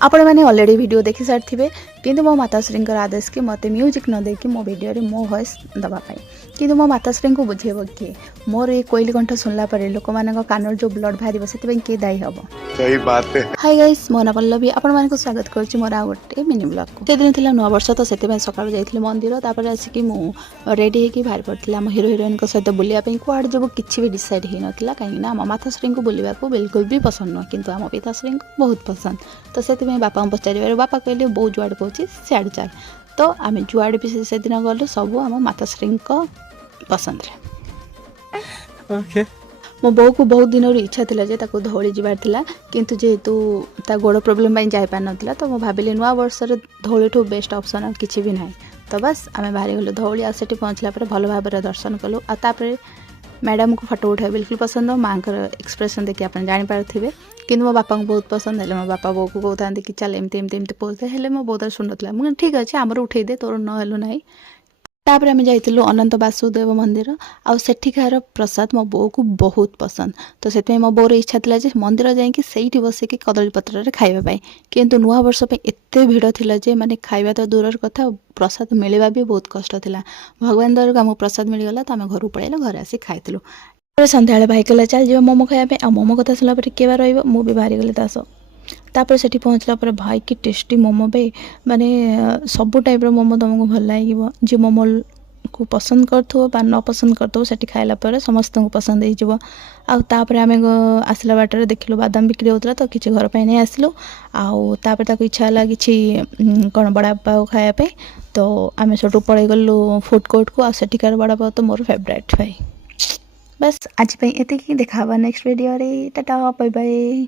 आपण मैंने already video देखी सारी किंतु मो माताश्री आदेश कि मत म्यूजिक न देकी मो वीडियो रे मो वॉइस दवाई किंतु मो माताश्री को बुझेब किए मोर ये कोइली कंठ सुनला पर लोक मान कानर जो ब्लड बाहर से किए दायी हम। सही बात है। हाय गाइस मो ना पल्लवी आपण मानक स्वागत करुच्ची मोर आ गोटे मिनी ब्लॉग को। से दिन थिला नुआ वर्ष तो से सकाळ जाइथिले मंदिर तापर आसिकी मु रेडी होकी बाहर पड़ती आम हिरो हिरोइन सहित बुलिया कुआड़े जब किसी भी डिसाइड हो नाला कहीं आम माताश्री को बुलवा को बिल्कुल भी पसंद नुह किंतु आम पिताश्री को बहुत पसंद तो से बापा पचार बापा कहले बो जुआड़े कहे सियाड़े चल तो आम जुआड़े भी से दिन गलु सब आम माताश्री पसंद रे। मो बो को बहुत दिन इच्छा थिला जे ताको धौली जिबार थिला किंतु जेहेतु ता गोड़ प्रॉब्लम पाई जाई पार नथिला तो मो भाबिले नुआ वर्ष रे धौली ठो बेस्ट ऑप्शन और किछि भी नाही तो बस आमे बाहरी गलो धौली आ सेठी पहुंचला पर भलो भाबरे दर्शन कलो आ तापर मैडम को फोटो उठाए बिल्कुल पसंद हो माँ एक्सप्रेशन देखिए आप जानी पारे कि मो बापा को बहुत पसंद है मो बापा बो को कहते कि चल एमती एमती एमती पोज दे मो बहुत शुण ना मुझे ठीक अच्छे आमर उठे दे तोर नहलु ना तापर आम जाइलु अनंत वासुदेव मंदिर आउ सेठिकार प्रसाद मो बो को बहुत पसंद तो से मो बोर इच्छा था जे मंदिर जाइए से बसिक कदली पत्र खाइबा किंतु नुआ वर्ष एत भिड़ थिला जे माने खाइबा तो दूर कथा प्रसाद मिलवा भी बहुत कष्ट थिला भगवान दर आमको प्रसाद मिलगला तो आम घर पड़ेगा घर आसी खाई संध्या भाई कहला चल जा मोमो खाइबा आ मोमो कथा सुनला किए रही मुझे बाहरी गली तास तापर से पहुँचला पर भाई कि टेस्टी मोमो बे माने सबू टाइप मोमो तुमको भल लगे जी मोमो को पसंद करो बा न पसंद करो से खाइला समस्त को पसंद होपर आम आसला बाटर देखिलु बादाम बिक्री होता तो किसी घर पर नहीं आसलु आपर इच्छा है कि कौन बड़ा पाव खायापे तो आम सब पड़े गलु फूड कोर्ट को आठिकार बड़ा पाव तो मोर फेवरेट भाई बस आज ये देखा नेक्स्ट वीडियो रे टाटा बाय बाय।